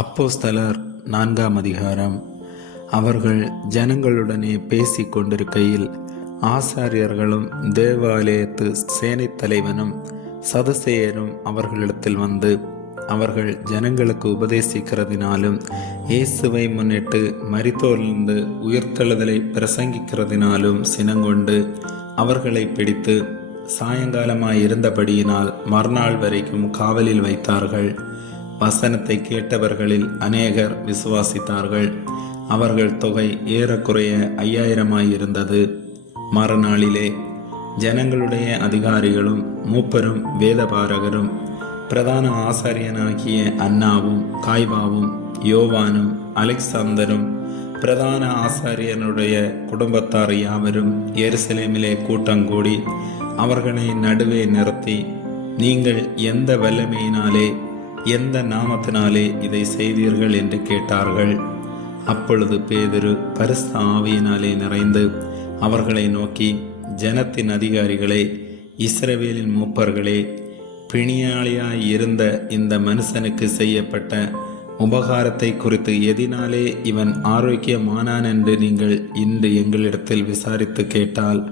அப்போஸ்தலர் 4ஆம் அதிகாரம். அவர்கள் ஜனங்களுடனே பேசிக் கொண்டிருக்கையில் ஆசாரியர்களும் தேவாலயத்து சேனைத் தலைவனும் சதுசேயரும் அவர்களிடத்தில் வந்து, அவர்கள் ஜனங்களுக்கு உபதேசிக்கிறதினாலும் இயேசுவை முன்னிட்டு மரித்தோரிலிருந்து உயிர்த்தெழுதலை பிரசங்கிக்கிறதினாலும் சினங்கொண்டு அவர்களை பிடித்து சாயங்காலமாயிருந்தபடியினால் மறுநாள் வரைக்கும் காவலில் வைத்தார்கள். வசனத்தை கேட்டவர்களில் அநேகர் விசுவாசித்தார்கள். அவர்கள் தொகை ஏறக்குறைய 5000 இருந்தது. மறுநாளிலே ஜனங்களுடைய அதிகாரிகளும் மூப்பரும் வேதபாரகரும் பிரதான ஆசாரியனாகிய அன்னாவும் காய்பாவும் யோவானும் அலெக்சாந்தரும் பிரதான ஆசாரியனுடைய குடும்பத்தார் யாவரும் எருசலேமிலே கூட்டங்கூடி அவர்களை நடுவே நிறுத்தி, நீங்கள் எந்த வல்லமையினாலே எந்த நாமத்தினாலே இதை செய்தீர்கள் என்று கேட்டார்கள். அப்பொழுது பேதுரு பரிசுத்த ஆவியினாலே நிறைந்து அவர்களை நோக்கி, ஜனத்தின் அதிகாரிகளே, இஸ்ரவேலின் மூப்பர்களே, பிணியாளியாய் இருந்த இந்த மனுஷனுக்கு செய்யப்பட்ட உபகாரத்தை குறித்து எதினாலே இவன் ஆரோக்கியமானான் என்று நீங்கள் இன்று எங்களிடத்தில் விசாரித்து கேட்டால்,